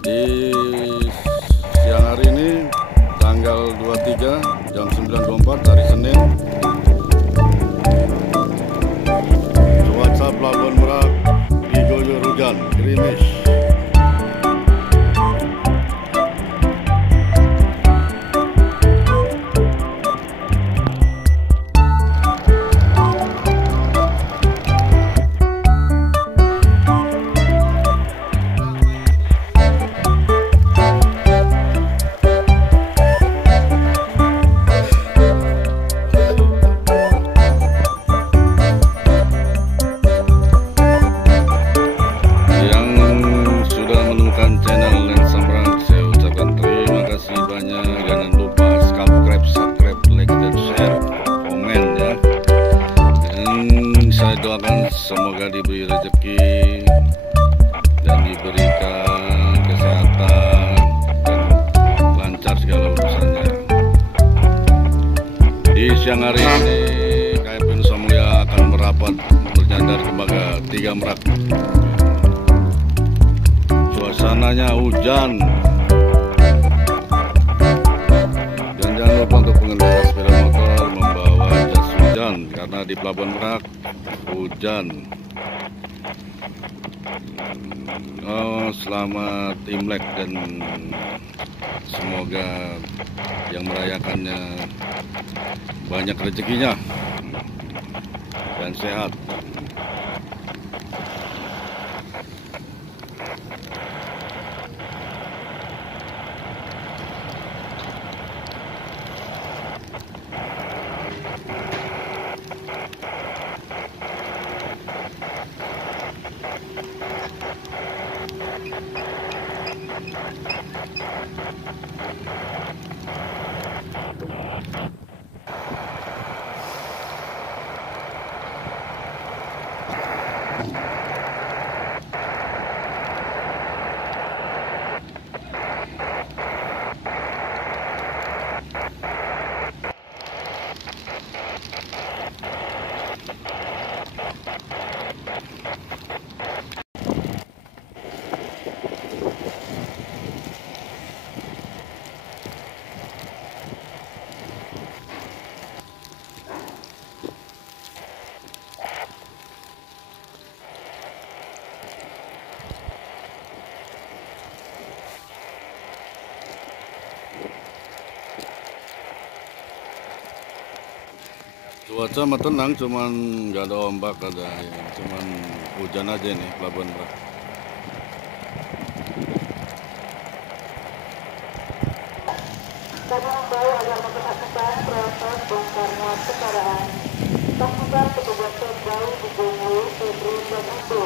Di siang hari ini tanggal 23 jam 9.24 hari Senin, cuaca Pelabuhan Merak diguyur hujan gerimis. Channel Lensa Merak, saya ucapkan terima kasih banyak. Jangan lupa subscribe, like dan share, komen ya. Dan saya doakan semoga diberi rezeki dan diberikan kesehatan dan lancar segala urusannya. Di siang hari ini KMP Nusa Mulia akan merapat bernyandar ke Baga 3 Merak. Suasananya hujan, dan jangan lupa untuk pengendara sepeda motor membawa jas hujan karena di Pelabuhan Merak hujan. Selamat Imlek dan semoga yang merayakannya banyak rezekinya dan sehat. Cuaca mah tenang, cuman nggak ada ombak, cuman hujan aja nih Pelabuhan Merak. Kami membawa agar memperhatikan proses bongkar muat kendaraan. Pastikan petugas terbaru di Gombo, Febri, dan Ibu.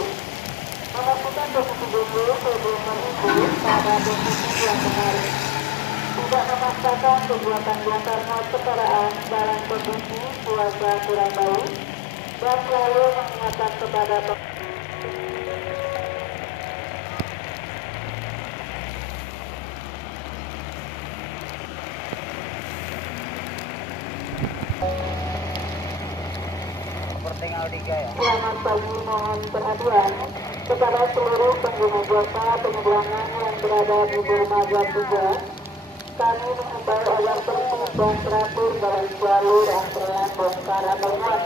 Memastikan posisi Gombo, Febri, dan Ibu pada posisi yang benar. Tidak memaksakan kegiatan bongkar muat kendaraan dalam kondisi cuaca kurang baik dan selalu mengingatkan kepada Selamat pagi, mohon perhatian kepada seluruh pengguna jasa penyeberangan yang berada di dermaga 3. Kami mengimbau agar tertib dan teratur dalam jalur antrean bongkar atau muat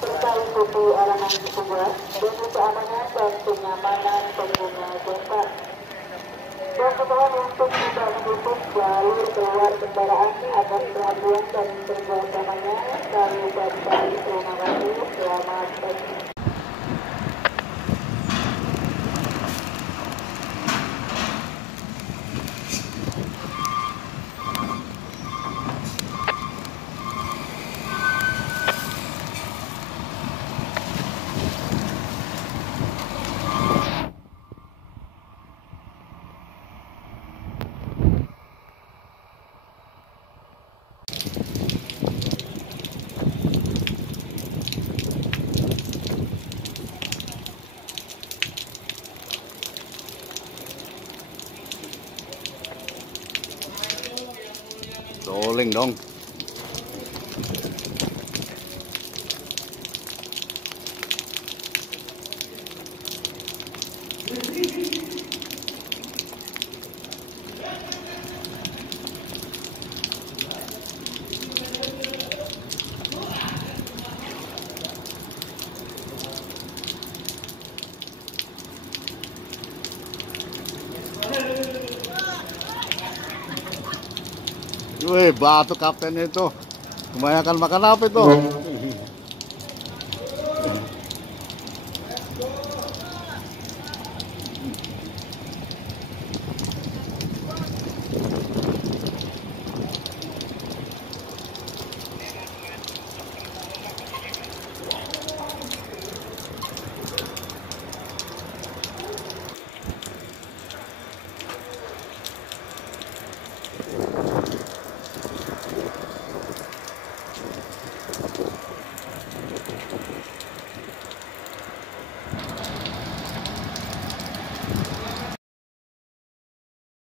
serta ikuti arahan petugas demi keamanan dan kenyamanan pengguna jasa. Dan mohon untuk tidak menutup jalur keluar kendaraan atas perhatian dan kerjasamanya. Kami ucapkan terima kasih. Selamat pagi. Rolling dong. Wih, batu kaptennya itu. Kebanyakan makan apa itu?